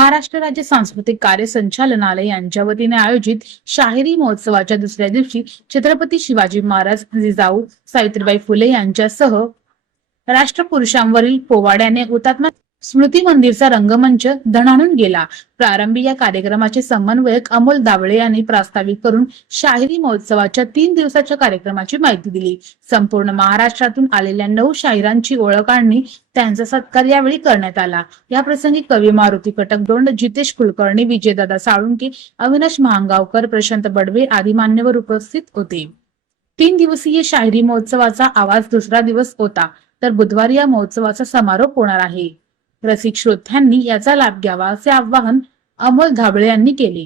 महाराष्ट्र राज्य सांस्कृतिक कार्य संचालनालय यांच्या वतीने आयोजित शाहिरी महोत्सवाच्या दुसऱ्या दिवशी छत्रपती शिवाजी महाराज, जिजाऊ सावित्रीबाई फुले यांच्यासह राष्ट्रपुरुषांवरील पोवाड्याने हुतात्मा स्मृती मंदिरचा रंगमंच दणाणून गेला। प्रारंभी या कार्यक्रमाचे समन्वयक अमोल धाबळे यांनी प्रास्ताविक करून शाहिरी महोत्सवाच्या 3 दिवसाच्या कार्यक्रमाची माहिती दिली। संपूर्ण महाराष्ट्रातून आलेल्या 9 शाहिरांची ओळख आणि त्यांचा सत्कार यावेळी करण्यात आला। या प्रसंगी कवी मारुती कटकदोंड, जितेश कुलकर्णी, विजयदादा साळुंके, अविनाश महागावकर, प्रशांत बडवे आदी मान्यवर उपस्थित होते। 3 दिवसीय शाहिरी महोत्सवाचा आवाज दुसरा दिवस होता, तर बुधवारी या महोत्सवाचा समारोप होणार आहे। रसिक श्रोत्यांनी याचा लाभ घ्यावा असे आवाहन अमोल धाबळे यांनी केले।